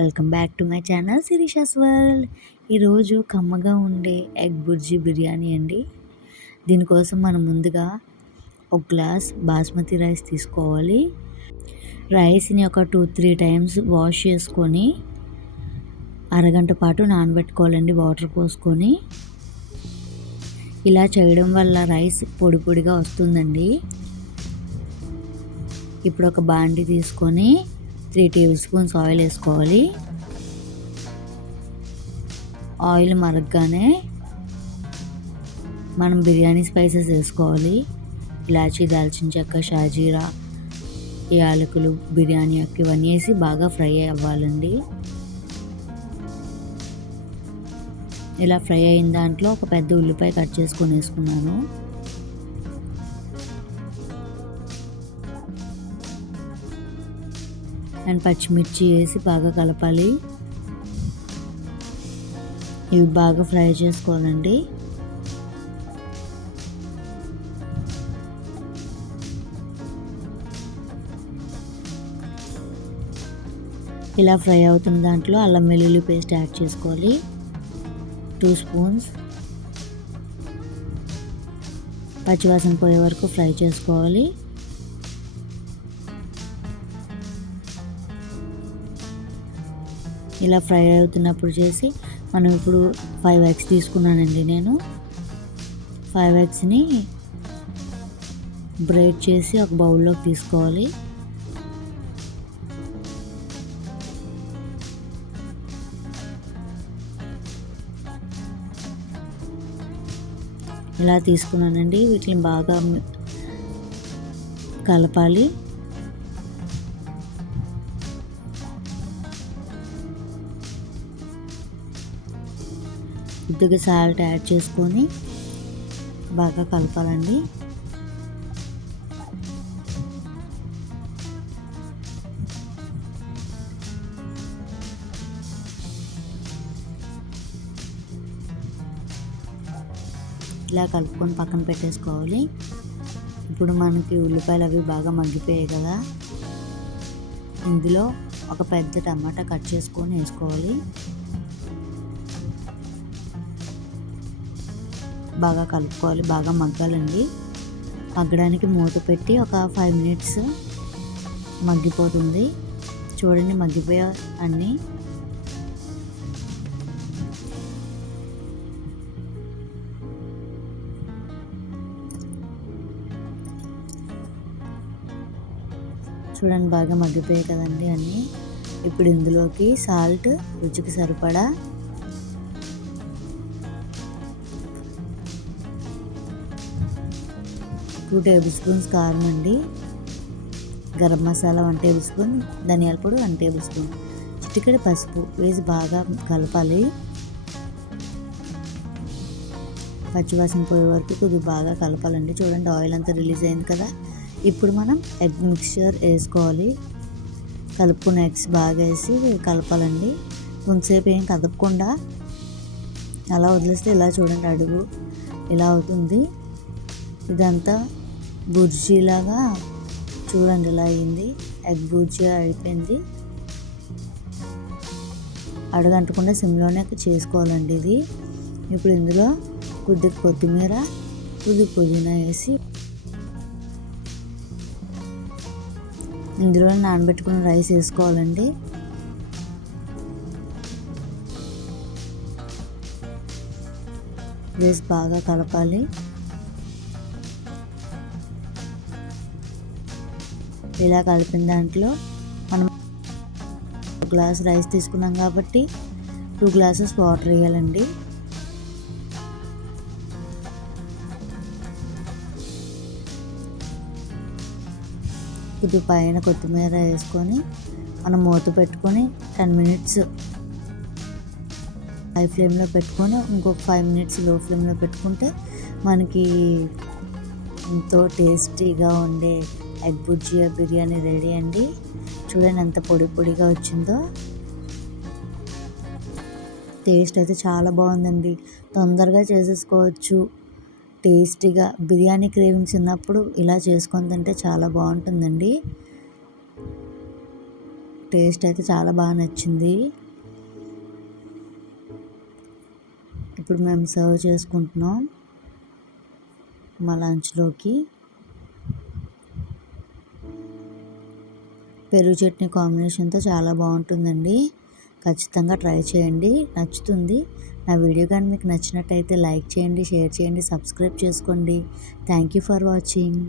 Welcome back to my channel Shirisha's world. ఈరోజు కమ్మగా ఉండే ఎగ్ బుర్జీ బిర్యానీ అండి. దీనికోసం మనం ముందుగా ఒక గ్లాస్ బాస్మతి రైస్ తీసుకోవాలి. రైస్ని ఒక టూ త్రీ టైమ్స్ వాష్ చేసుకొని అరగంట పాటు నానబెట్టుకోవాలండి వాటర్ పోసుకొని. ఇలా చేయడం వల్ల రైస్ పొడి పొడిగా వస్తుందండి. ఇప్పుడు ఒక బాండి తీసుకొని త్రీ టేబుల్ స్పూన్స్ ఆయిల్ వేసుకోవాలి. ఆయిల్ మరగగానే మనం బిర్యానీ స్పైసెస్ వేసుకోవాలి. ఇలాచీ దాల్చిన చెక్క షాజీరా యాలకులు బిర్యానీ అక్క ఇవన్నీ వేసి బాగా ఫ్రై అవ్వాలండి. ఇలా ఫ్రై అయిన దాంట్లో ఒక పెద్ద ఉల్లిపాయ కట్ చేసుకొని వేసుకున్నాను. అండ్ పచ్చిమిర్చి వేసి బాగా కలపాలి. ఇవి బాగా ఫ్రై చేసుకోవాలండి. ఇలా ఫ్రై అవుతున్న దాంట్లో అల్లం వెల్లుల్లి పేస్ట్ యాడ్ చేసుకోవాలి. Two spoons. పచ్చివాసన పోయే వరకు ఫ్రై చేసుకోవాలి. ఇలా ఫ్రై అవుతున్నప్పుడు చేసి మనం ఇప్పుడు ఫైవ్ ఎగ్స్ తీసుకున్నానండి నేను. ఫైవ్ ఎగ్స్ని బ్రేడ్ చేసి ఒక బౌల్లోకి తీసుకోవాలి. ఇలా తీసుకున్నానండి. వీటిని బాగా కలపాలి. కొద్దిగా సాల్ట్ యాడ్ చేసుకొని బాగా కలపాలండి. ఇలా కలుపుకొని పక్కన పెట్టేసుకోవాలి. ఇప్పుడు మనకి ఉల్లిపాయలు అవి బాగా మగ్గిపోయాయి కదా. ఇందులో ఒక పెద్ద టమాటా కట్ చేసుకొని వేసుకోవాలి. బాగా కలుపుకోవాలి బాగా మగ్గాలండి. మగ్గడానికి మూత పెట్టి ఒక ఫైవ్ మినిట్స్ మగ్గిపోతుంది. చూడండి మగ్గిపోయా అన్నీ. చూడండి బాగా మగ్గిపోయాయి కదండి అన్నీ. ఇప్పుడు ఇందులోకి సాల్ట్ రుచికి సరిపడా టూ టేబుల్ స్పూన్స్ కారం అండి. Garam masala one table spoon ధనియాల పొడి వన్ టేబుల్ స్పూన్ చిటికెడు పసుపు వేసి బాగా కలపాలి. పచ్చివాసన పోయే వరకు కొద్దిగా బాగా కలపాలండి. చూడండి ఆయిల్ అంతా రిలీజ్ అయింది కదా. ఇప్పుడు మనం ఎగ్ మిక్చర్ వేసుకోవాలి. కలుపుకున్న ఎగ్స్ బాగా వేసి కలపాలండి. కొంతసేపు ఏం కదపకుండా అలా వదిలేస్తే ఇలా చూడండి అడుగు ఇలా అవుతుంది. ఇదంతా బుర్జీలాగా చూడండి ఇలా అయింది. ఎగ్ బుర్జీ అయిపోయింది. అడగంటకుండా సిమ్లోనే చేసుకోవాలండి ఇది. ఇప్పుడు ఇందులో కొద్దిగా కొత్తిమీర కొద్ది పుదీనా వేసి ఇందులో నానబెట్టుకున్న రైస్ వేసుకోవాలండి. వేసి బాగా కలపాలి. ఇలా కలిపిన దాంట్లో మనం గ్లాస్ రైస్ తీసుకున్నాం కాబట్టి టూ గ్లాసెస్ వాటర్ వేయాలండి. ఇది పైన కొత్తిమీర వేసుకొని మనం మూత పెట్టుకొని టెన్ మినిట్స్ హై ఫ్లేమ్లో పెట్టుకొని ఇంకొక ఫైవ్ మినిట్స్లో ఫ్లేమ్లో పెట్టుకుంటే మనకి ఎంతో టేస్టీగా ఉండే ఎగ్ బుజ్జియా బిర్యానీ రెడీ అండి. చూడండి ఎంత పొడి పొడిగా వచ్చిందో. టేస్ట్ అయితే చాలా బాగుందండి. తొందరగా చేసేసుకోవచ్చు. టేస్టీగా బిర్యానీ క్రేవింగ్స్ ఉన్నప్పుడు ఇలా చేసుకొని తింటే చాలా బాగుంటుందండి. టేస్ట్ అయితే చాలా బాగా నచ్చింది. ఇప్పుడు మేము సర్వ్ చేసుకుంటున్నాం మా లంచ్లోకి. పెరుగు చట్నీ కాంబినేషన్తో చాలా బాగుంటుందండి. ఖచ్చితంగా ట్రై చేయండి. నచ్చుతుంది. నా వీడియో కానీ మీకు నచ్చినట్టయితే లైక్ చేయండి షేర్ చేయండి సబ్స్క్రైబ్ చేసుకోండి. Thank you for watching.